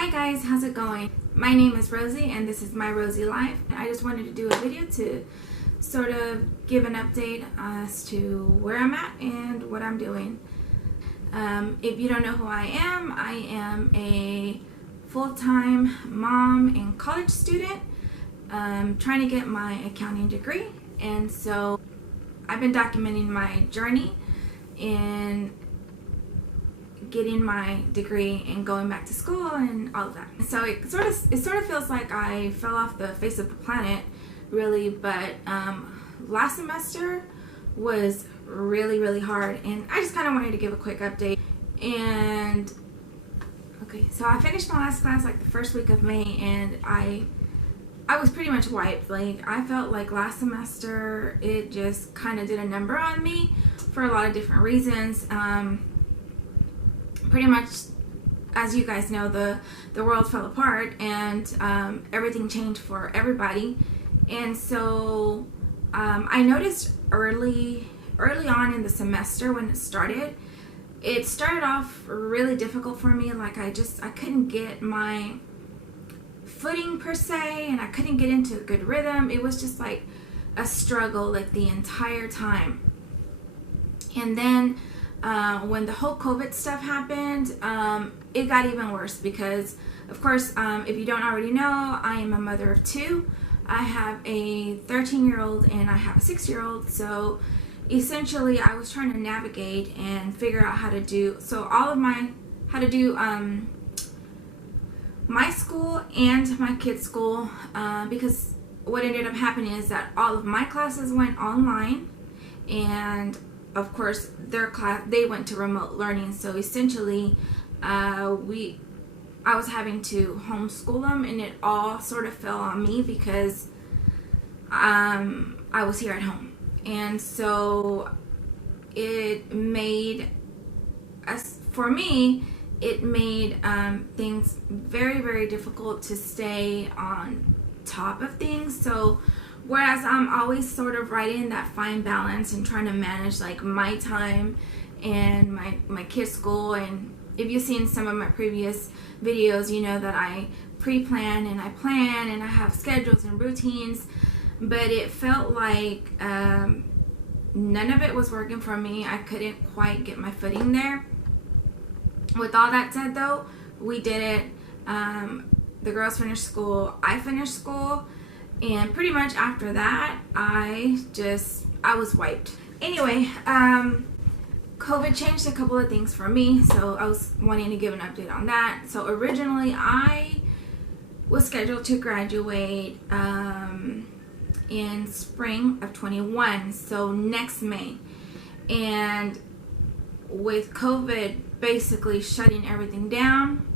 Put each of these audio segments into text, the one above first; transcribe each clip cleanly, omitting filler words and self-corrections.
Hi guys, how's it going? My name is Rosie and this is my Rosie Life. I just wanted to do a video to sort of give an update as to where I'm at and what I'm doing. If you don't know who I am a full-time mom and college student trying to get my accounting degree, and so I've been documenting my journey in getting my degree and going back to school and all of that. So it sort of feels like I fell off the face of the planet, really. But last semester was really hard, and I just kind of wanted to give a quick update. And okay, so I finished my last class like the first week of May, and I was pretty much wiped. Like, I felt like last semester it just kind of did a number on me for a lot of different reasons. Pretty much, as you guys know, the world fell apart, and everything changed for everybody. And so I noticed early on in the semester when it started off really difficult for me. Like, I couldn't get my footing per se, and I couldn't get into a good rhythm. It was just like a struggle like the entire time. And then when the whole COVID stuff happened, it got even worse because, of course, if you don't already know, I am a mother of two. I have a 13-year-old and I have a 6-year-old. So essentially, I was trying to navigate and figure out how to do my school and my kids' school, because what ended up happening is that all of my classes went online, and of course they went to remote learning. So essentially I was having to homeschool them, and it all sort of fell on me because I was here at home. And so it made things very difficult to stay on top of things. So whereas I'm always sort of right in that fine balance and trying to manage like my time and my kids' school, and if you've seen some of my previous videos, you know that I pre-plan and I plan and I have schedules and routines, but it felt like none of it was working for me. I couldn't quite get my footing there. With all that said, though, we did it. The girls finished school, I finished school, and pretty much after that, I was wiped. Anyway, COVID changed a couple of things for me, so I was wanting to give an update on that. So originally, I was scheduled to graduate in spring of 21, so next May. And with COVID basically shutting everything down,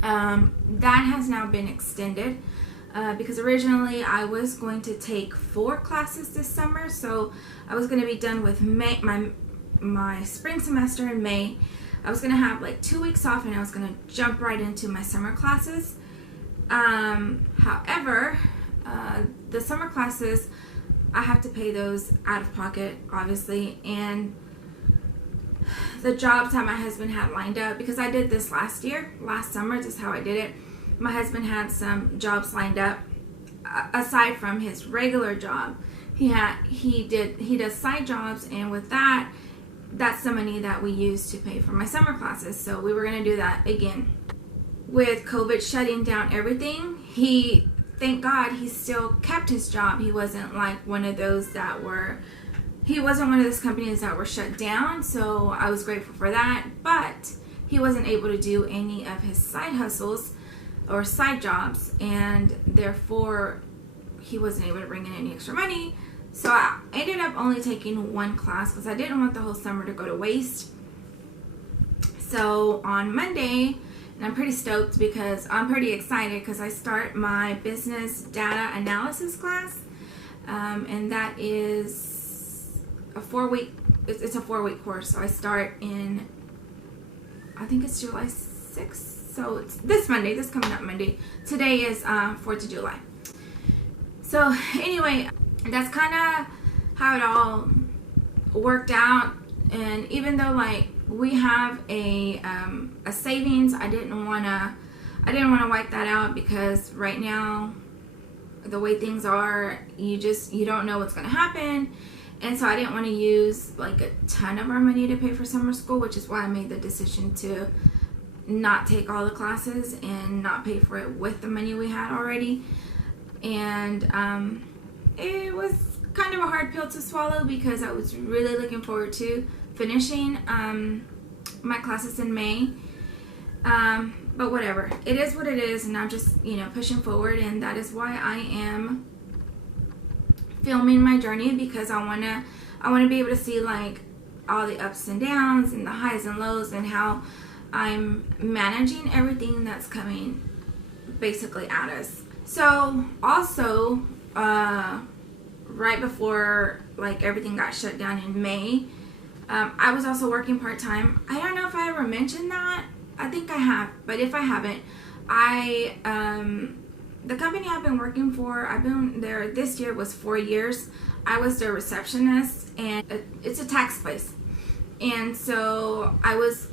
that has now been extended. Because originally I was going to take 4 classes this summer, so I was going to be done with my spring semester in May. I was going to have like 2 weeks off, and I was going to jump right into my summer classes. However, the summer classes, I have to pay those out of pocket, obviously, and the jobs that my husband had lined up, because I did this last summer, just how I did it. My husband had some jobs lined up aside from his regular job. He does side jobs, and with that, that's the money that we use to pay for my summer classes. So we were going to do that again. With COVID shutting down everything, thank God, he still kept his job. He wasn't like one of those companies that were shut down, so I was grateful for that. But he wasn't able to do any of his side hustles or side jobs, and therefore he wasn't able to bring in any extra money. So I ended up only taking 1 class because I didn't want the whole summer to go to waste. So on Monday, and I'm pretty stoked because I'm pretty excited because I start my business data analysis class, and that is a 4-week. It's a 4-week course. So I start in, I think it's July 6th. So it's this coming up Monday. Today is 4th of July. So anyway, that's kind of how it all worked out. And even though like we have a savings. I didn't want to wipe that out because right now, the way things are, you don't know what's going to happen. And so I didn't want to use like a ton of our money to pay for summer school, which is why I made the decision to not take all the classes and not pay for it with the money we had already. And it was kind of a hard pill to swallow because I was really looking forward to finishing my classes in May. But whatever, it is what it is, and I'm just, pushing forward. And that is why I am filming my journey, because I want to be able to see like all the ups and downs and the highs and lows and how I'm managing everything that's coming basically at us. So also right before like everything got shut down in May, I was also working part-time. I don't know if I ever mentioned that. I think I have, but if I haven't, the company I've been working for, I've been there, this year was 4 years. I was their receptionist, and it's a tax place. And so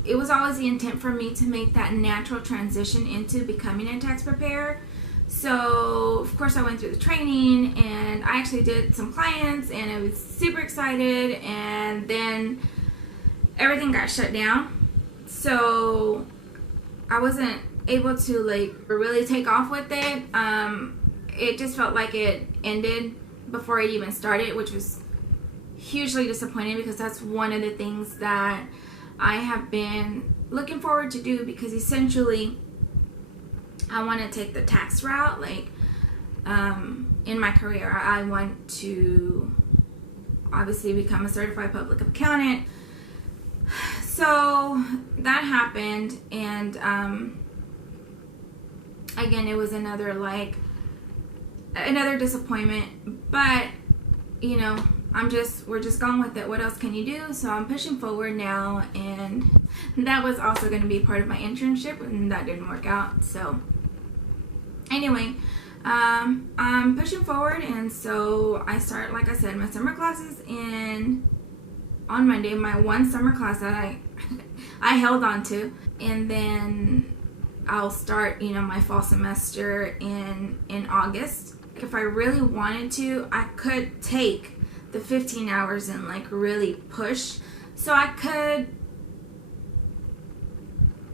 it was always the intent for me to make that natural transition into becoming a tax preparer. So of course I went through the training, and I actually did some clients, and I was super excited, and then everything got shut down. So I wasn't able to like really take off with it. It just felt like it ended before it even started, which was hugely disappointing because that's one of the things that I have been looking forward to do, because essentially I want to take the tax route. Like in my career, I want to obviously become a certified public accountant. So that happened, and again, it was another disappointment, but we're just going with it. What else can you do? So I'm pushing forward now, and that was also going to be part of my internship, and that didn't work out. So anyway, I'm pushing forward, and so I start, like I said, my summer classes on Monday, my one summer class that I held on to, and then I'll start, my fall semester in August. If I really wanted to, I could take the 15 hours and like really push. So I could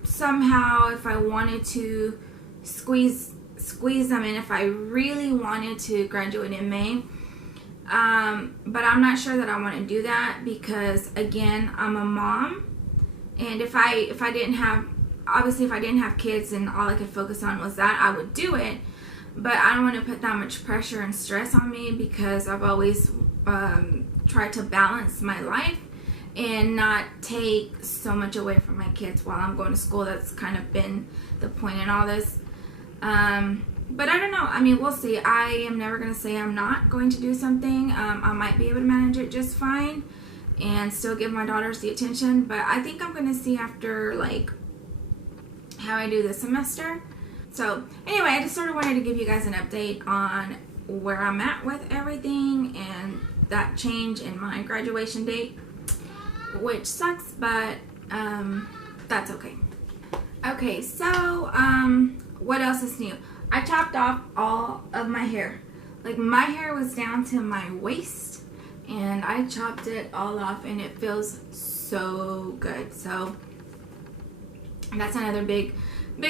somehow, if I wanted to, squeeze them in if I really wanted to graduate in May. But I'm not sure that I want to do that, because again, I'm a mom, and if I didn't have kids and all I could focus on was that, I would do it. But I don't want to put that much pressure and stress on me, because I've always tried to balance my life and not take so much away from my kids while I'm going to school. That's kind of been the point in all this. But I don't know. I mean, we'll see. I am never going to say I'm not going to do something. I might be able to manage it just fine and still give my daughters the attention. But I think I'm going to see after, like, how I do this semester. So, anyway, I just sort of wanted to give you guys an update on where I'm at with everything and that change in my graduation date, which sucks, but that's okay. Okay, so, what else is new? I chopped off all of my hair. Like, my hair was down to my waist, and I chopped it all off, and it feels so good. So that's another big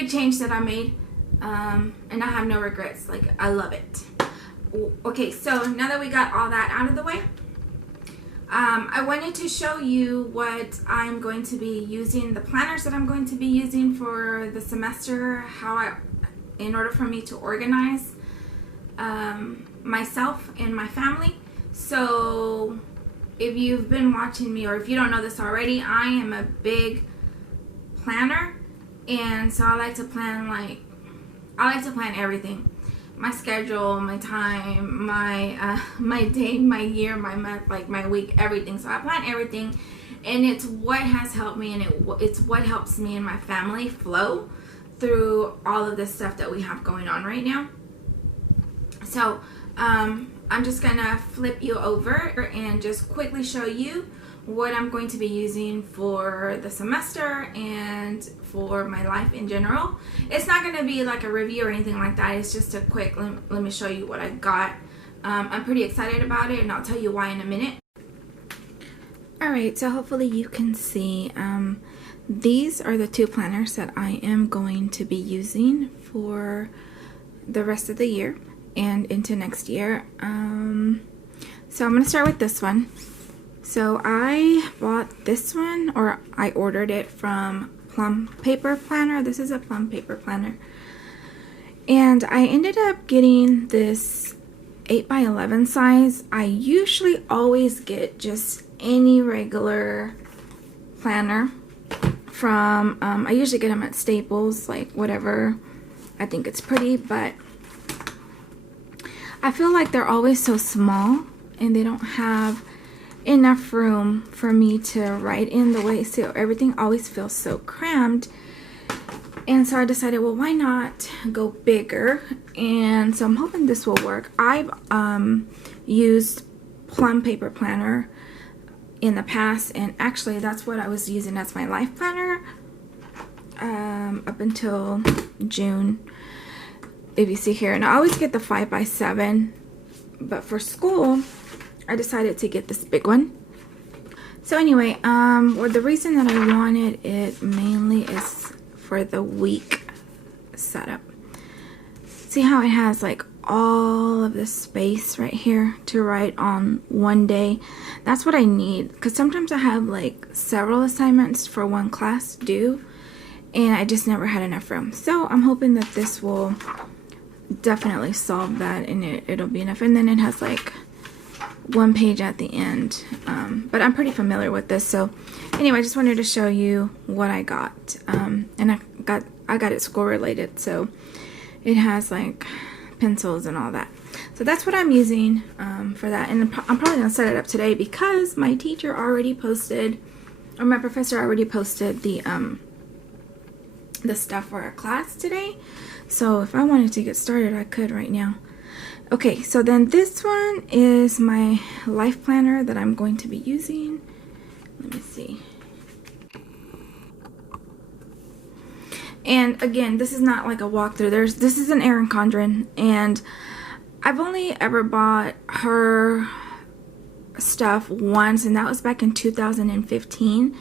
change that I made, and I have no regrets. Like, I love it. Okay, so now that we got all that out of the way, I wanted to show you what I'm going to be using, the planners that I'm going to be using for the semester, in order for me to organize myself and my family. So if you've been watching me, or if you don't know this already, I am a big planner, and so I like to plan everything. My schedule, my time, my day, my year, my month, like my week, everything. So I plan everything, and it's what has helped me, and it's what helps me and my family flow through all of this stuff that we have going on right now. So I'm just gonna flip you over and just quickly show you what I'm going to be using for the semester and for my life in general. It's not going to be like a review or anything like that. It's just a quick, let me show you what I got. I'm pretty excited about it, and I'll tell you why in a minute. Alright, so hopefully you can see these are the 2 planners that I am going to be using for the rest of the year and into next year. So I'm going to start with this one. So I bought this one, or I ordered it from Plum Paper Planner. This is a Plum Paper Planner. And I ended up getting this 8x11 size. I usually always get just any regular planner from, I usually get them at Staples, like whatever. I think it's pretty, but I feel like they're always so small and they don't have enough room for me to write in the way, so everything always feels so crammed. And so I decided, well, why not go bigger? And so I'm hoping this will work. I've used Plum Paper Planner in the past, and actually that's what I was using as my life planner up until June, if you see here. And I always get the 5x7, but for school I decided to get this big one. So anyway, well, the reason that I wanted it mainly is for the week setup. See how it has like all of this space right here to write on one day? That's what I need, because sometimes I have like several assignments for one class due, and I just never had enough room. So I'm hoping that this will definitely solve that, and it'll be enough. And then it has like 1 page at the end, but I'm pretty familiar with this. So anyway, I just wanted to show you what I got, and I got it school related, so it has like pencils and all that. So that's what I'm using for that, and I'm probably gonna set it up today because my teacher already posted, or my professor already posted the stuff for our class today. So if I wanted to get started, I could right now. Okay, so then this one is my life planner that I'm going to be using. Let me see. And again, this is not like a walkthrough. This is an Erin Condren, and I've only ever bought her stuff once, and that was back in 2015.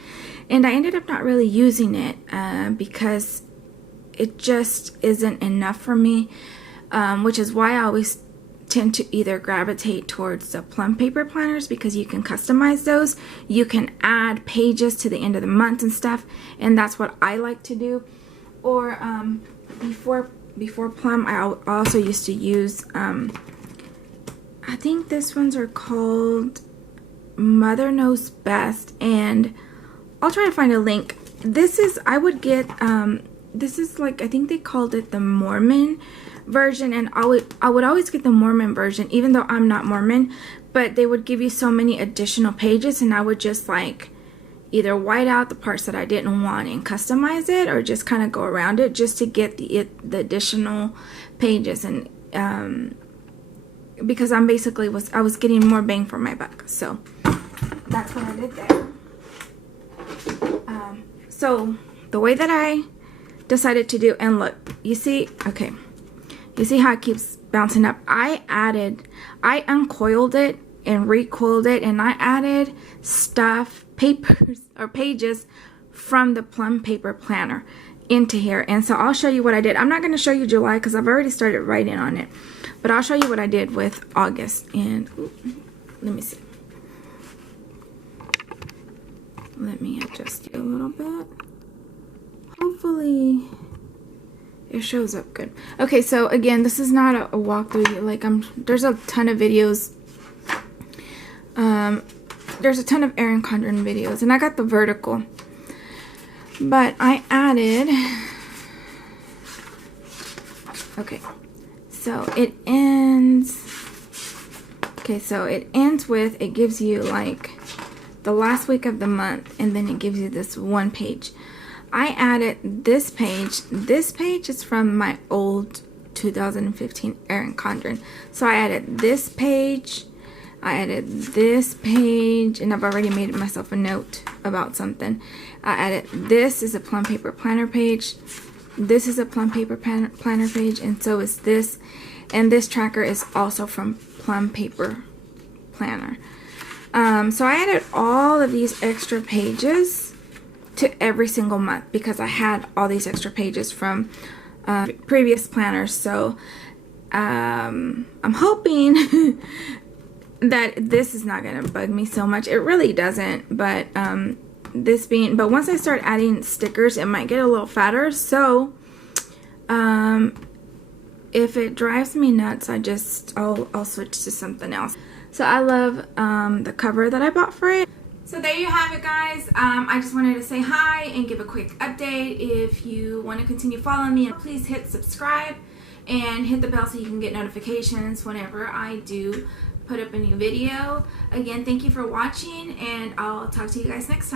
And I ended up not really using it because it just isn't enough for me, which is why I always tend to either gravitate towards the Plum Paper Planners, because you can customize those. You can add pages to the end of the month and stuff, and that's what I like to do. Or before Plum, I also used to use, I think this ones are called Mother Knows Best, and I'll try to find a link. This is, I would get, this is like, I think they called it the Mormon version, and I would always get the Mormon version, even though I'm not Mormon, but they would give you so many additional pages, and I would just like either white out the parts that I didn't want and customize it, or just kind of go around it just to get the additional pages. And because I was getting more bang for my buck, so that's what I did there. So the way that I decided to do, and look, you see, okay, you see how it keeps bouncing up? I uncoiled it and recoiled it, and I added stuff, papers or pages from the Plum Paper Planner into here. And so I'll show you what I did. I'm not going to show you July because I've already started writing on it, but I'll show you what I did with August. And let me see. Let me adjust you a little bit. Hopefully it shows up good. Okay, so again, this is not a walkthrough. Like there's a ton of videos. There's a ton of Erin Condren videos, and I got the vertical, but I added. Okay, so it ends. Okay, so it ends with, it gives you like the last week of the month, and then it gives you this one page. I added this page. This page is from my old 2015 Erin Condren. So I added this page. I added this page, and I've already made myself a note about something. I added, this is a Plum paper planner page. This is a Plum paper planner page, and so is this. And this tracker is also from Plum paper planner. So I added all of these extra pages to every single month because I had all these extra pages from previous planners. So I'm hoping that this is not going to bug me so much. It really doesn't, but but once I start adding stickers, it might get a little fatter. So if it drives me nuts, I'll switch to something else. So I love the cover that I bought for it. So there you have it, guys. I just wanted to say hi and give a quick update. If you want to continue following me, please hit subscribe and hit the bell so you can get notifications whenever I do put up a new video. Again, thank you for watching, and I'll talk to you guys next time.